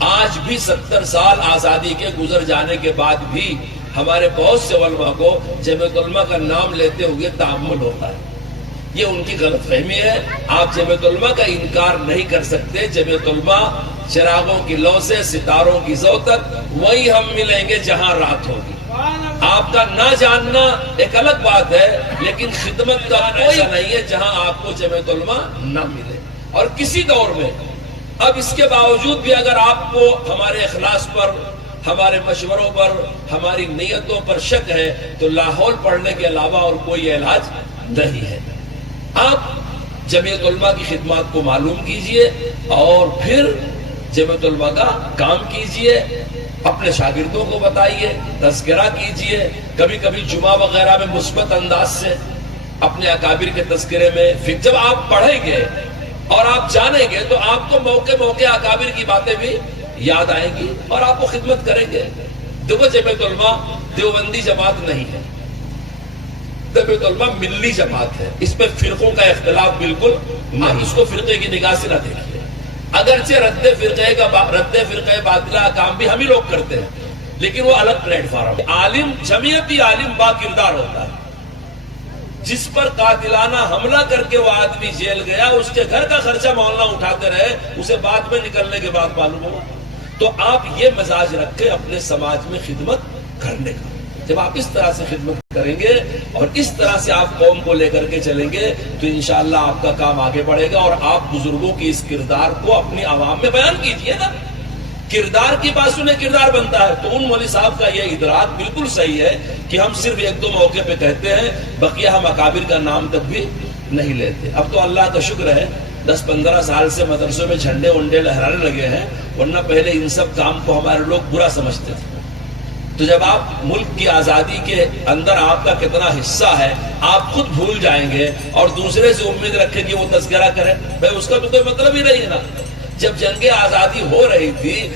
آج بھی 70 سال آزادی کے گزر جانے کے بعد بھی ہمارے بہت سے علماء کو جمعیت علماء کا نام لیتے ہوئے تعامل ہوتا ہے. یہ ان کی غلط فہمی ہے. آپ جمعیت علماء کا انکار نہیں کر سکتے. جمعیت علماء چراغوں کی لو سے ستاروں کی زو تک وہی ہم ملیں گے جہاں رات ہوگی. آپ کا نہ جاننا ایک الگ بات ہے، لیکن خدمت کا ایسا نہیں ہے جہاں آپ کو جمعیت علماء نہ ملے. اور کسی دور میں اب اس کے باوجود بھی اگر آپ کو ہمارے اخلاص پر، ہمارے مشوروں پر، ہماری نیتوں پر شک ہے تو لاہور پڑھنے کے علاوہ اور کوئی علاج نہیں ہے. آپ جمعیت علماء کی خدمات کو معلوم کیجئے اور پھر جمعیت علماء کا کام کیجئے. اپنے شاگردوں کو بتائیے، تذکرہ کیجئے. کبھی کبھی جمعہ وغیرہ میں مثبت انداز سے اپنے اکابر کے تذکرے میں پھر جب آپ پڑھیں گے اور آپ جانیں گے تو آپ کو موقع موقع اکابر کی باتیں بھی یاد آئیں گی اور آپ کو خدمت کریں گے. دیکھو جمعیت علماء دیوبندی جماعت نہیں ہے، جمعیت علماء ملی جماعت ہے. اس پہ فرقوں کا اختلاف بالکل نہیں. آپ اس کو فرقے کی نگاہ سے نہ دیکھیے. اگرچہ رد فرقہ باطلہ کام بھی ہم ہی لوگ کرتے ہیں، لیکن وہ الگ پلیٹ فارم. عالم جمعیتی عالم با کردار ہوتا ہے. جس پر قاتلانہ حملہ کر کے وہ آدمی جیل گیا، اس کے گھر کا خرچہ مولانا اٹھاتے رہے، اسے بعد میں نکلنے کے بعد معلوم ہوا. تو آپ یہ مزاج رکھیں اپنے سماج میں خدمت کرنے کا. جب آپ اس طرح سے خدمت کریں گے اور اس طرح سے آپ قوم کو لے کر کے چلیں گے تو انشاءاللہ آپ کا کام آگے بڑھے گا. اور آپ بزرگوں کی اس کردار کو اپنی عوام میں بیان کیجئے نا. کردار کی بات سنے کردار بنتا ہے. تو ان مولوی صاحب کا یہ ادراک بالکل صحیح ہے کہ ہم صرف ایک دو موقع پہ کہتے ہیں، بقیہ ہم اکابر کا نام تک بھی نہیں لیتے. اب تو اللہ کا شکر ہے 10-15 سال سے مدرسوں میں جھنڈے ونڈے لہرانے لگے ہیں، ورنہ پہلے ان سب کام کو ہمارے لوگ برا سمجھتے تھے. تو جب آپ ملک کی آزادی کے اندر آپ کا کتنا حصہ ہے آپ خود بھول جائیں گے اور دوسرے سے امید رکھیں کہ وہ تذکرہ کرے، بھئی اس کا تو کوئی مطلب ہی نہیں ہے نا. جب جنگ آزادی ہو رہی تھی